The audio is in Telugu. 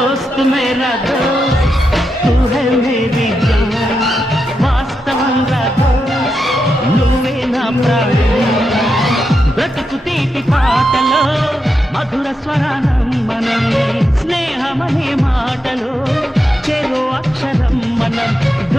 दोस्त मेरा दोस्त तू है मेरी जान వాస్తవంగా నువ్వే నా ప్రాణం బ్రతుకు తీపి పాటలో మధుర స్వరానం మనం స్నేహమనే